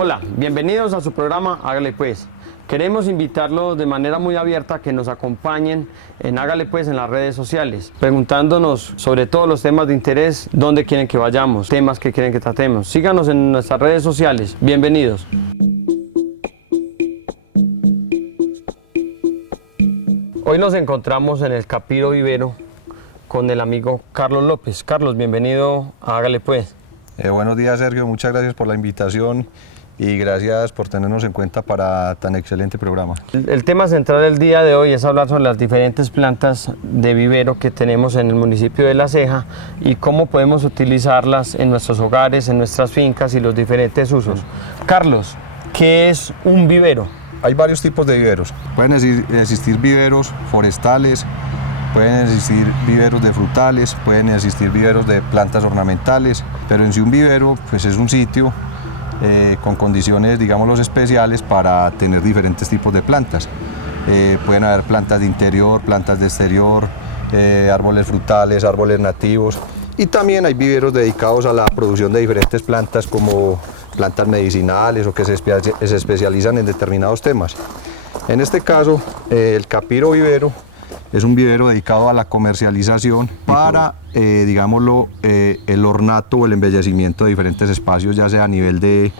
Hola, bienvenidos a su programa Hágale Pues. Queremos invitarlos de manera muy abierta a que nos acompañen en Hágale Pues en las redes sociales, preguntándonos sobre todos los temas de interés, dónde quieren que vayamos, temas que quieren que tratemos. Síganos en nuestras redes sociales. Bienvenidos. Hoy nos encontramos en el Capiro Vivero con el amigo Carlos López. Carlos, bienvenido a Hágale Pues. Buenos días, Sergio, muchas gracias por la invitación y gracias por tenernos en cuenta para tan excelente programa. El tema central del día de hoy es hablar sobre las diferentes plantas de vivero que tenemos en el municipio de La Ceja y cómo podemos utilizarlas en nuestros hogares, en nuestras fincas y los diferentes usos. Carlos, ¿qué es un vivero? Hay varios tipos de viveros. Pueden existir viveros forestales, pueden existir viveros de frutales, pueden existir viveros de plantas ornamentales, pero en sí un vivero pues es un sitio con condiciones, digámoslo, especiales para tener diferentes tipos de plantas. Pueden haber plantas de interior, plantas de exterior, árboles frutales, árboles nativos, y también hay viveros dedicados a la producción de diferentes plantas como plantas medicinales o que se especializan en determinados temas. En este caso, el Capiro Vivero es un vivero dedicado a la comercialización para, digámoslo, el ornato o el embellecimiento de diferentes espacios, ya sea a nivel de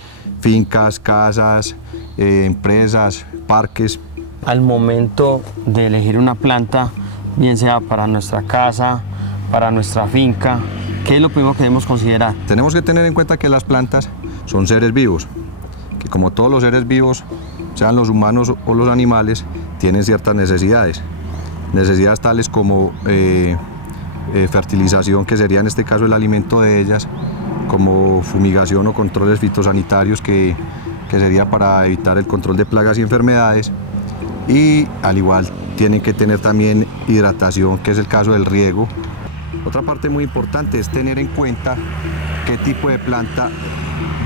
fincas, casas, empresas, parques. Al momento de elegir una planta, bien sea para nuestra casa, para nuestra finca, ¿qué es lo primero que debemos considerar? Tenemos que tener en cuenta que las plantas son seres vivos, que como todos los seres vivos, sean los humanos o los animales, tienen ciertas necesidades. Necesidades tales como fertilización, que sería en este caso el alimento de ellas, como fumigación o controles fitosanitarios, que sería para evitar el control de plagas y enfermedades, y al igual tienen que tener también hidratación, que es el caso del riego. Otra parte muy importante es tener en cuenta qué tipo de planta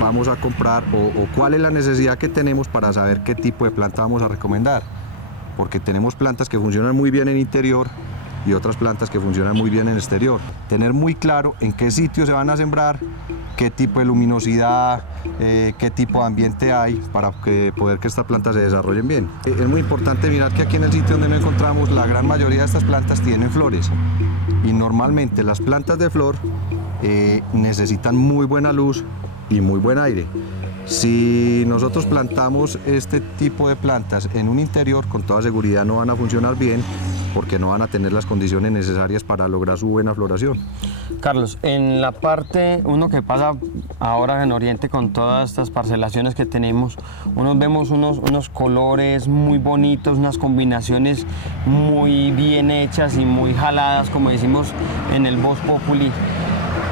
vamos a comprar o cuál es la necesidad que tenemos para saber qué tipo de planta vamos a recomendar. Porque tenemos plantas que funcionan muy bien en interior y otras plantas que funcionan muy bien en exterior. Tener muy claro en qué sitio se van a sembrar, qué tipo de luminosidad, qué tipo de ambiente hay para poder que estas plantas se desarrollen bien. Es muy importante mirar que aquí en el sitio donde nos encontramos, la gran mayoría de estas plantas tienen flores, y normalmente las plantas de flor necesitan muy buena luz y muy buen aire. Si nosotros plantamos este tipo de plantas en un interior, con toda seguridad no van a funcionar bien, porque no van a tener las condiciones necesarias para lograr su buena floración. Carlos, en la parte, uno que pasa ahora en Oriente con todas estas parcelaciones que tenemos, vemos unos colores muy bonitos, unas combinaciones muy bien hechas y muy jaladas, como decimos en el Voz Populi.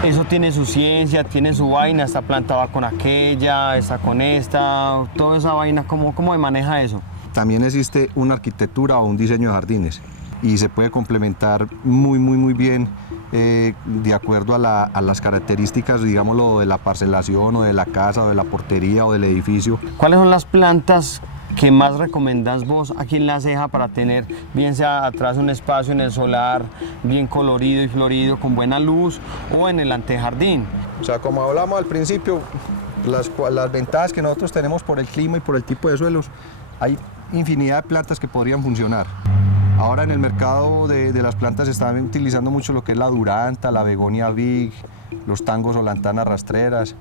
Eso tiene su ciencia, tiene su vaina, esta planta va con aquella, esta con esta, toda esa vaina, ¿cómo se maneja eso? También existe una arquitectura o un diseño de jardines y se puede complementar muy bien de acuerdo a las características, digámoslo, de la parcelación o de la casa o de la portería o del edificio. ¿Cuáles son las plantas que más recomendás vos aquí en La Ceja para tener, bien sea atrás un espacio en el solar bien colorido y florido con buena luz, o en el antejardín? O sea, como hablamos al principio, las ventajas que nosotros tenemos por el clima y por el tipo de suelos, hay infinidad de plantas que podrían funcionar. Ahora en el mercado de las plantas se está utilizando mucho lo que es la duranta, la begonia big, los tangos o lantanas rastreras,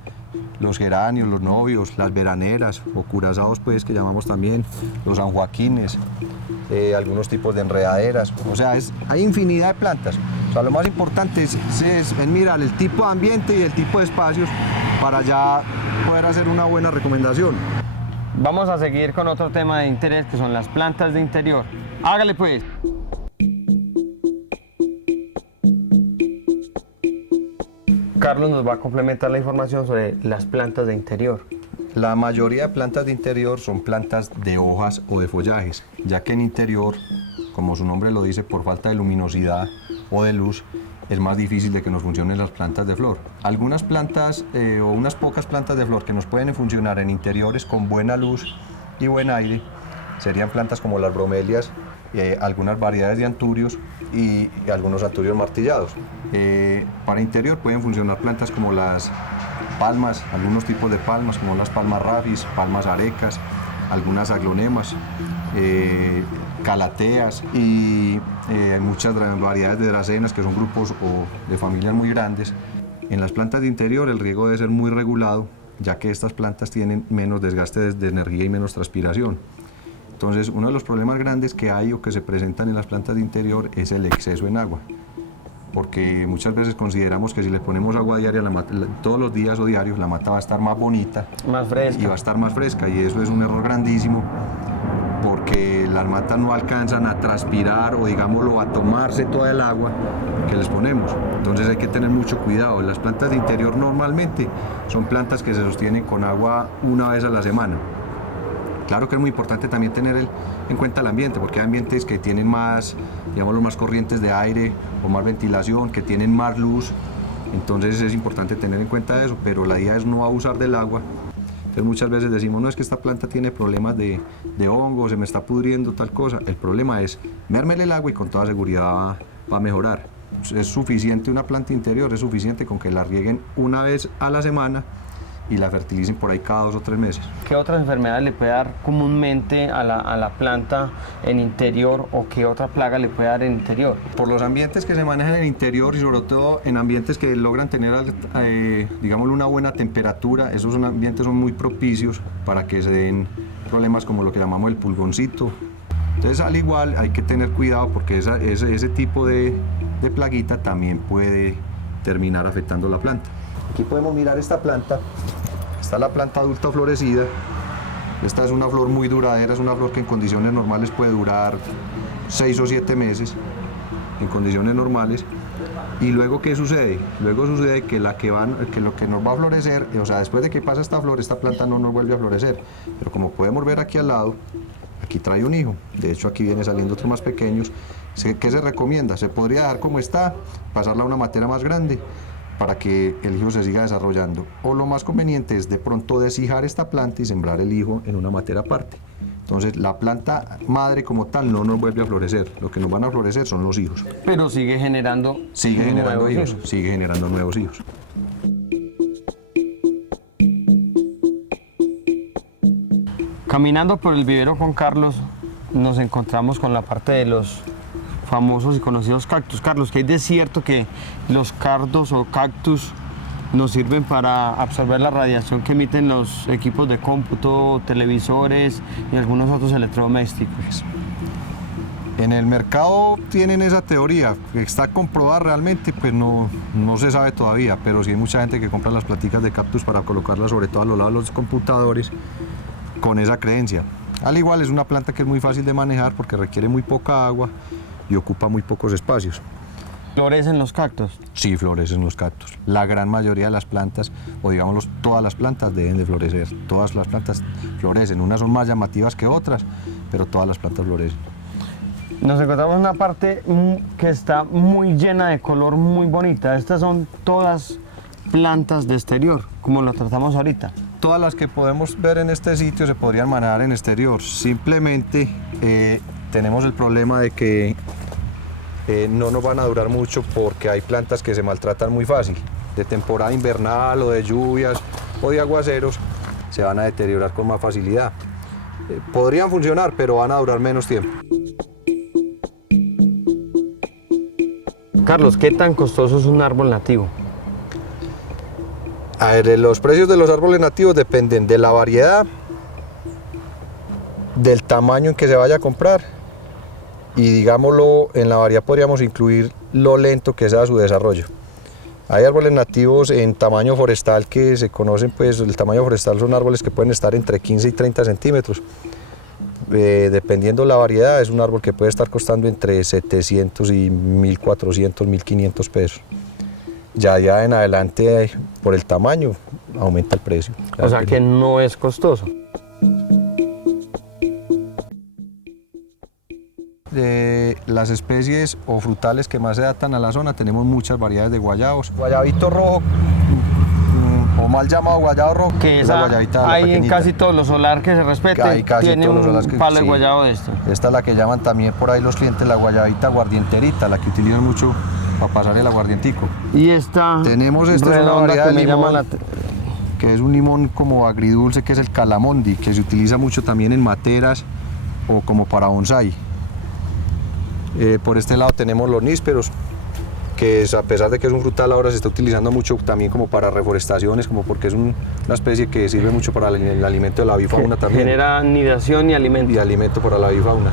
los geranios, los novios, las veraneras o curazaos, pues, que llamamos también, los sanjoaquines, algunos tipos de enredaderas. O sea, hay infinidad de plantas. O sea, lo más importante es mirar el tipo de ambiente y el tipo de espacios para ya poder hacer una buena recomendación. Vamos a seguir con otro tema de interés, que son las plantas de interior. Hágale pues. Carlos nos va a complementar la información sobre las plantas de interior. La mayoría de plantas de interior son plantas de hojas o de follajes, ya que en interior, como su nombre lo dice, por falta de luminosidad o de luz, es más difícil de que nos funcionen las plantas de flor. Algunas plantas o unas pocas plantas de flor que nos pueden funcionar en interiores con buena luz y buen aire serían plantas como las bromelias, algunas variedades de anturios y algunos anturios martillados. Para interior pueden funcionar plantas como las palmas, algunos tipos de palmas como las palmas rafis, palmas arecas, algunas aglonemas, calateas y hay muchas variedades de dracenas que son grupos o de familias muy grandes. En las plantas de interior el riego debe ser muy regulado, ya que estas plantas tienen menos desgaste de energía y menos transpiración. Entonces, uno de los problemas grandes que hay o que se presentan en las plantas de interior es el exceso en agua, porque muchas veces consideramos que si le ponemos agua diaria todos los días o diarios, la mata va a estar más bonita, más fresca, y va a estar más fresca, y eso es un error grandísimo, porque las matas no alcanzan a transpirar o digámoslo a tomarse toda el agua que les ponemos. Entonces hay que tener mucho cuidado. Las plantas de interior normalmente son plantas que se sostienen con agua una vez a la semana. Claro que es muy importante también tener en cuenta el ambiente, porque hay ambientes que tienen más, digámoslo, más corrientes de aire o más ventilación, que tienen más luz. Entonces es importante tener en cuenta eso, pero la idea es no abusar del agua. Entonces muchas veces decimos, no, es que esta planta tiene problemas de hongo, se me está pudriendo tal cosa. El problema es mérmele el agua y con toda seguridad va a mejorar. Es suficiente una planta interior, es suficiente con que la rieguen una vez a la semana y la fertilicen por ahí cada 2 o 3 meses. ¿Qué otras enfermedades le puede dar comúnmente a la planta en interior o qué otra plaga le puede dar en interior? Por los ambientes que se manejan en interior y sobre todo en ambientes que logran tener, digámoslo, una buena temperatura, esos ambientes son muy propicios para que se den problemas como lo que llamamos el pulgoncito. Entonces, al igual, hay que tener cuidado porque ese tipo de plaguita también puede terminar afectando la planta. Aquí podemos mirar esta planta. Está la planta adulta florecida. Esta es una flor muy duradera, es una flor que en condiciones normales puede durar 6 o 7 meses, en condiciones normales. Y luego, ¿qué sucede? Luego sucede que lo que nos va a florecer, o sea, después de que pasa esta flor, esta planta no nos vuelve a florecer. Pero como podemos ver aquí al lado, aquí trae un hijo. De hecho, aquí viene saliendo otros más pequeños. ¿Qué se recomienda? Se podría dejar como está, pasarla a una matera más grande para que el hijo se siga desarrollando. O lo más conveniente es de pronto deshijar esta planta y sembrar el hijo en una matera aparte. Entonces la planta madre como tal no nos vuelve a florecer, lo que nos van a florecer son los hijos. Pero sigue generando hijos, sigue generando nuevos hijos. Caminando por el vivero con Carlos, nos encontramos con la parte de los famosos y conocidos cactus. Carlos, que hay de cierto que los cardos o cactus nos sirven para absorber la radiación que emiten los equipos de cómputo, televisores y algunos otros electrodomésticos. En el mercado tienen esa teoría, que está comprobada realmente, pues no se sabe todavía, pero sí hay mucha gente que compra las platicas de cactus para colocarlas sobre todo a los lados de los computadores con esa creencia. Al igual es una planta que es muy fácil de manejar porque requiere muy poca agua y ocupa muy pocos espacios. ¿Florecen los cactus? Sí, florecen los cactus. La gran mayoría de las plantas, o digámoslo, todas las plantas deben de florecer. Todas las plantas florecen. Unas son más llamativas que otras, pero todas las plantas florecen. Nos encontramos en una parte que está muy llena de color, muy bonita. Estas son todas plantas de exterior, como lo tratamos ahorita. Todas las que podemos ver en este sitio se podrían manejar en exterior. Simplemente tenemos el problema de que no nos van a durar mucho porque hay plantas que se maltratan muy fácil. De temporada invernal o de lluvias o de aguaceros se van a deteriorar con más facilidad. Podrían funcionar, pero van a durar menos tiempo. Carlos, ¿qué tan costoso es un árbol nativo? A ver, los precios de los árboles nativos dependen de la variedad, del tamaño en que se vaya a comprar y, digámoslo, en la variedad podríamos incluir lo lento que sea su desarrollo. Hay árboles nativos en tamaño forestal que se conocen, pues el tamaño forestal son árboles que pueden estar entre 15 y 30 centímetros. Dependiendo la variedad, es un árbol que puede estar costando entre 700 y 1.400, 1.500 pesos. Ya en adelante, por el tamaño, aumenta el precio. O sea que no es costoso. De las especies o frutales que más se adaptan a la zona, tenemos muchas variedades de guayabos. Guayabito rojo, o mal llamado guayabo rojo, que esa hay en casi todos los solar que se respeten, tiene un palo de guayabo de esto. Esta es la que llaman también por ahí los clientes la guayabita guardienterita, la que utilizan mucho para pasar el aguardientico. Y esta tenemos una variedad de limón. que es un limón como agridulce, que es el calamondi, que se utiliza mucho también en materas o como para bonsai. Por este lado tenemos los nísperos, que a pesar de que es un frutal, ahora se está utilizando mucho también como para reforestaciones, como porque es una especie que sirve mucho para el alimento de la avifauna también. Genera nidación y alimento. Y alimento para la avifauna.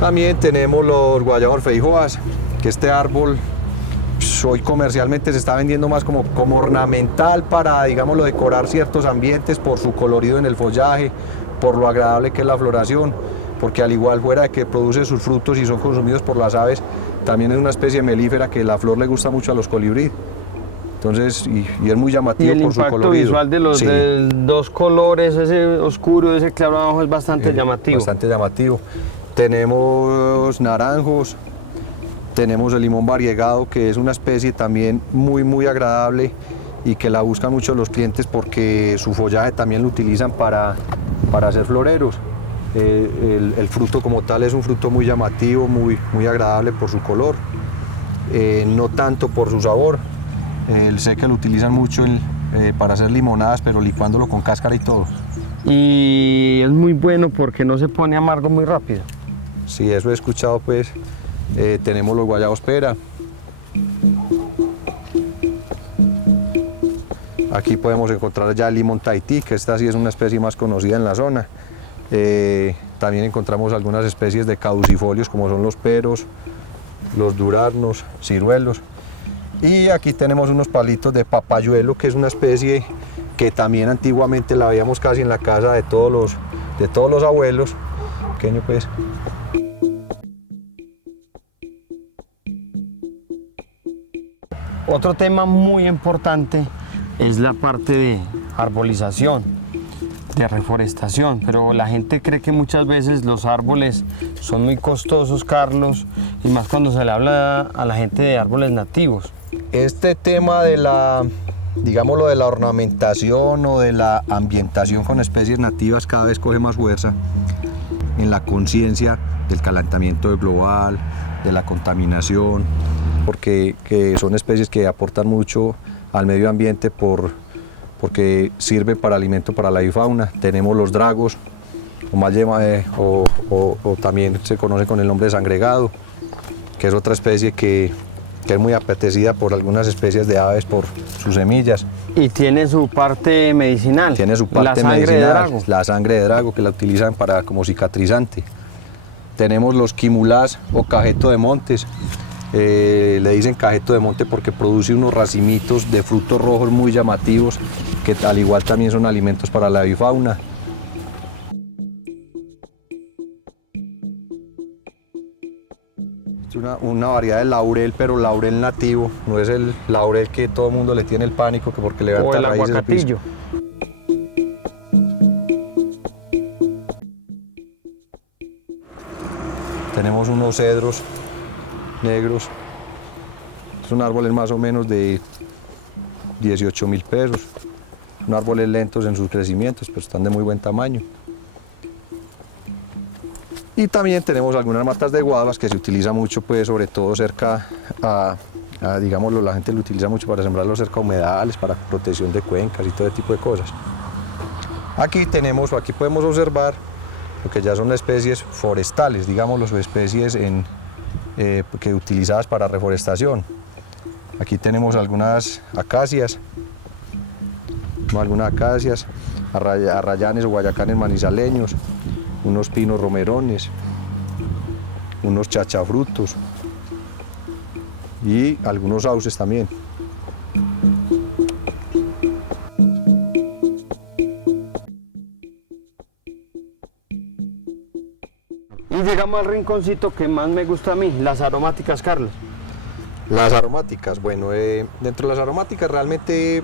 También tenemos los guayabos feijoas, que este árbol hoy comercialmente se está vendiendo más como ornamental para, digámoslo, decorar ciertos ambientes por su colorido en el follaje, por lo agradable que es la floración, porque al igual fuera de que produce sus frutos y son consumidos por las aves, también es una especie melífera que la flor le gusta mucho a los colibríes. Entonces, y es muy llamativo por su colorido. Y el impacto visual de los de dos colores, ese oscuro, ese claro abajo, es bastante llamativo. Bastante llamativo. Tenemos naranjos, tenemos el limón variegado, que es una especie también muy agradable y que la buscan mucho los clientes porque su follaje también lo utilizan para hacer floreros. El fruto como tal es un fruto muy llamativo, muy agradable por su color, no tanto por su sabor. Sé que lo utilizan mucho para hacer limonadas, pero licuándolo con cáscara y todo. Y es muy bueno porque no se pone amargo muy rápido. Sí, eso he escuchado, pues. Tenemos los guayabos pera. Aquí podemos encontrar ya el limón Tahití, que esta sí es una especie más conocida en la zona. También encontramos algunas especies de caducifolios, como son los peros, los duraznos, ciruelos. Y aquí tenemos unos palitos de papayuelo, que es una especie que también antiguamente la veíamos casi en la casa de todos los abuelos. Pequeño, pues. Otro tema muy importante es la parte de arbolización, de reforestación, pero la gente cree que muchas veces los árboles son muy costosos, Carlos, y más cuando se le habla a la gente de árboles nativos. Este tema de digámoslo, de la ornamentación o de la ambientación con especies nativas cada vez coge más fuerza en la conciencia del calentamiento global, de la contaminación, porque son especies que aportan mucho al medio ambiente porque sirven para alimento para la avifauna. Tenemos los dragos, o también se conoce con el nombre de sangregado, que es otra especie que es muy apetecida por algunas especies de aves por sus semillas. Y tiene su parte medicinal. Tiene su parte medicinal, la sangre de drago, que la utilizan como cicatrizante. Tenemos los quimulás o cajeto de montes. Le dicen cajeto de monte porque produce unos racimitos de frutos rojos muy llamativos, que al igual también son alimentos para la avifauna. Una variedad de laurel, pero laurel nativo, no es el laurel que todo el mundo le tiene el pánico que porque levanta o el raíces. aguacatillo. Tenemos unos cedros negros, son árboles más o menos de 18.000 pesos, son árboles lentos en sus crecimientos, pero están de muy buen tamaño. Y también tenemos algunas matas de guavas que se utiliza mucho, pues, sobre todo cerca digámoslo, la gente lo utiliza mucho para sembrarlo cerca a humedales, para protección de cuencas y todo ese tipo de cosas. Aquí podemos observar lo que ya son especies forestales, digámoslo, especies que utilizadas para reforestación. Aquí tenemos algunas acacias, arrayanes o guayacanes manizaleños, unos pinos romerones, unos chachafrutos y algunos sauces también. Y llegamos al rinconcito que más me gusta a mí, las aromáticas, Carlos. Las aromáticas, bueno, dentro de las aromáticas realmente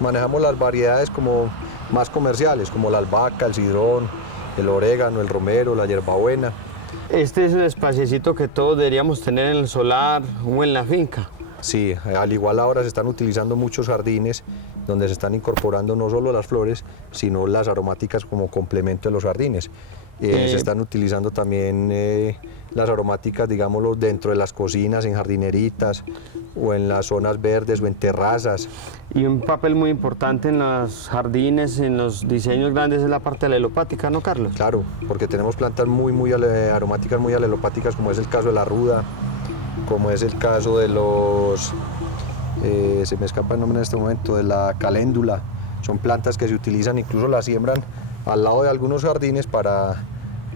manejamos las variedades como más comerciales, como la albahaca, el cidrón, el orégano, el romero, la hierbabuena. Este es el espaciecito que todos deberíamos tener en el solar o en la finca. Sí, al igual ahora se están utilizando muchos jardines donde se están incorporando no solo las flores, sino las aromáticas como complemento de los jardines. Se están utilizando también las aromáticas, digámoslo, dentro de las cocinas, en jardineritas o en las zonas verdes o en terrazas. Y un papel muy importante en los jardines, en los diseños grandes, es la parte alelopática, ¿no, Carlos? Claro, porque tenemos plantas muy aromáticas, muy alelopáticas, como es el caso de la ruda, como es el caso de los, se me escapa el nombre en este momento, de la caléndula. Son plantas que se utilizan, incluso las siembran al lado de algunos jardines para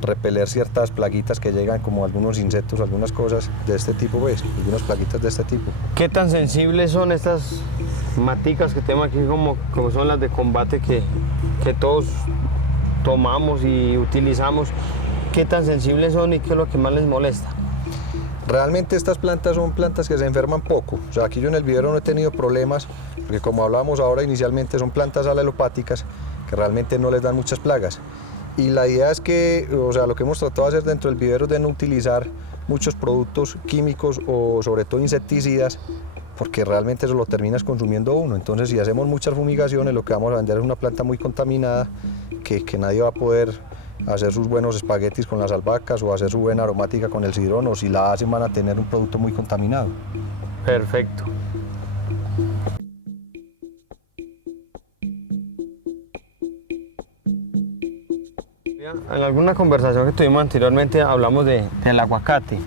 repeler ciertas plaguitas que llegan, como algunos insectos, algunas cosas de este tipo, pues, algunas plaguitas de este tipo. ¿Qué tan sensibles son estas maticas que tenemos aquí, como son las de combate que todos tomamos y utilizamos? ¿Qué tan sensibles son y qué es lo que más les molesta? Realmente estas plantas son plantas que se enferman poco. O sea, aquí yo en el vivero no he tenido problemas, porque como hablábamos ahora inicialmente, son plantas alelopáticas que realmente no les dan muchas plagas. Y la idea es que, o sea, lo que hemos tratado de hacer dentro del vivero es de no utilizar muchos productos químicos o sobre todo insecticidas, porque realmente eso lo terminas consumiendo uno. Entonces, si hacemos muchas fumigaciones, lo que vamos a vender es una planta muy contaminada, que nadie va a poder hacer sus buenos espaguetis con las albahacas o hacer su buena aromática con el sidrón, o si la hacen van a tener un producto muy contaminado. Perfecto. En alguna conversación que tuvimos anteriormente hablamos del aguacate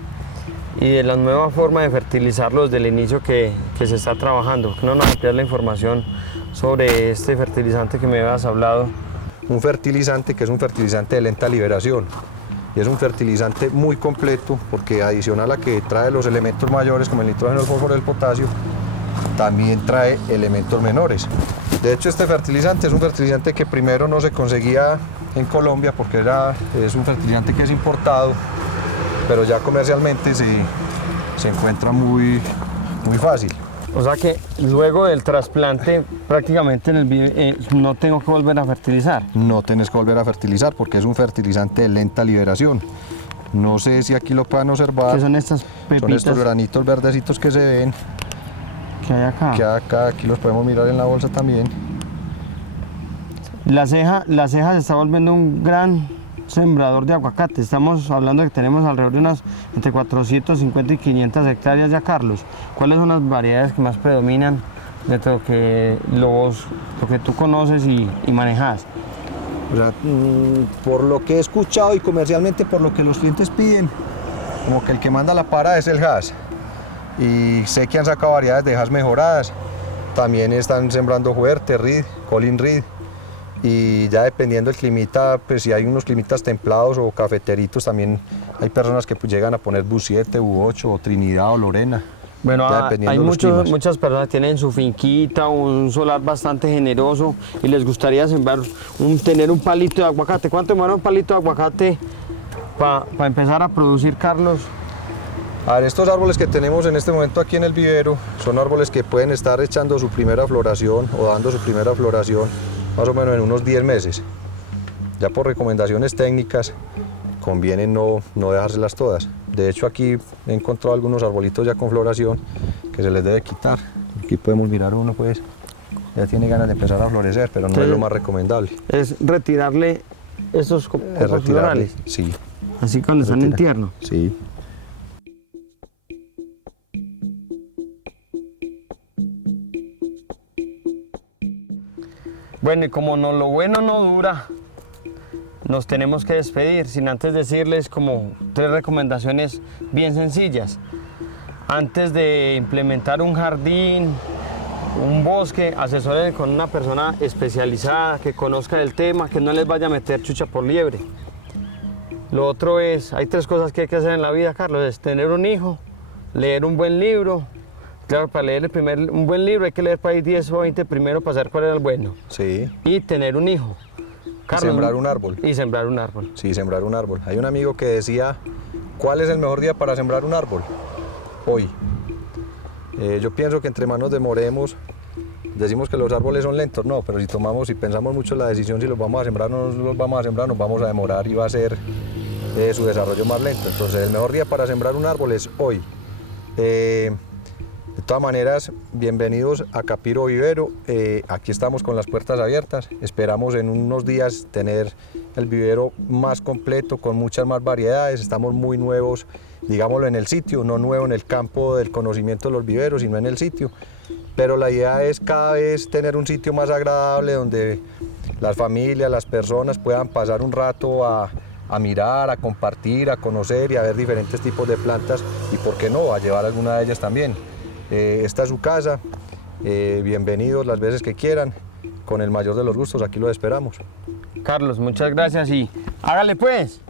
y de la nueva forma de fertilizarlo desde el inicio que se está trabajando. ¿No nos amplias la información sobre este fertilizante que me habías hablado? Un fertilizante que es un fertilizante de lenta liberación y es un fertilizante muy completo, porque adicional a que trae los elementos mayores como el nitrógeno, el fósforo y el potasio, también trae elementos menores. De hecho, este fertilizante es un fertilizante que primero no se conseguía en Colombia porque es un fertilizante que es importado, pero ya comercialmente se encuentra muy fácil. O sea que luego del trasplante prácticamente no tengo que volver a fertilizar. No tienes que volver a fertilizar porque es un fertilizante de lenta liberación. No sé si aquí lo puedan observar. ¿Qué son estas pepitas? Son estos granitos verdecitos que se ven. ¿Qué hay acá? Que acá, aquí los podemos mirar en la bolsa también. La ceja se está volviendo un gran sembrador de aguacate. Estamos hablando de que tenemos alrededor de unas entre 450 y 500 hectáreas ya, Carlos. ¿Cuáles son las variedades que más predominan dentro de lo que tú conoces y manejas? O sea, por lo que he escuchado y comercialmente por lo que los clientes piden, como que el que manda la para es el Hass. Y sé que han sacado variedades de Hass mejoradas. También están sembrando Huerte, Reed, Colin Reed. Y ya dependiendo del climita, pues si hay unos climitas templados o cafeteritos, también hay personas que pues, llegan a poner Bu7, Bu8 o Trinidad o Lorena. Bueno, hay muchas personas que tienen su finquita, un solar bastante generoso y les gustaría sembrar, tener un palito de aguacate. ¿Cuánto demora un palito de aguacate para empezar a producir, Carlos? A ver, estos árboles que tenemos en este momento aquí en el vivero son árboles que pueden estar echando su primera floración o dando su primera floración más o menos en unos 10 meses. Ya por recomendaciones técnicas conviene no dejárselas todas. De hecho, aquí he encontrado algunos arbolitos ya con floración que se les debe quitar. Aquí podemos mirar uno, pues ya tiene ganas de empezar a florecer, pero no es lo más recomendable. Es retirarle estos copos florales. Sí. Así cuando están en tierno. Sí. Bueno, y como lo bueno no dura, nos tenemos que despedir, sin antes decirles como 3 recomendaciones bien sencillas. Antes de implementar un jardín, un bosque, asesoren con una persona especializada, que conozca del tema, que no les vaya a meter chucha por liebre. Lo otro es, hay 3 cosas que hay que hacer en la vida, Carlos, es tener un hijo, leer un buen libro. Claro, para leer un buen libro hay que leer para ahí 10 o 20 primero para saber cuál era el bueno. Sí. Y tener un hijo. Carlos, y sembrar un árbol. Y sembrar un árbol. Sí, sembrar un árbol. Hay un amigo que decía, ¿cuál es el mejor día para sembrar un árbol? Hoy. Yo pienso que entre más nos demoremos, decimos que los árboles son lentos, no, pero si tomamos y pensamos mucho en la decisión si los vamos a sembrar o no los vamos a sembrar, nos vamos a demorar y va a ser su desarrollo más lento. Entonces el mejor día para sembrar un árbol es hoy. De todas maneras, bienvenidos a Capiro Vivero. Aquí estamos con las puertas abiertas. Esperamos en unos días tener el vivero más completo, con muchas más variedades. Estamos muy nuevos, digámoslo, en el sitio, no nuevo en el campo del conocimiento de los viveros, sino en el sitio. Pero la idea es cada vez tener un sitio más agradable donde las familias, las personas puedan pasar un rato a mirar, a compartir, a conocer y a ver diferentes tipos de plantas y, por qué no, a llevar alguna de ellas también. Esta es su casa, bienvenidos las veces que quieran, con el mayor de los gustos, aquí los esperamos. Carlos, muchas gracias y hágale pues.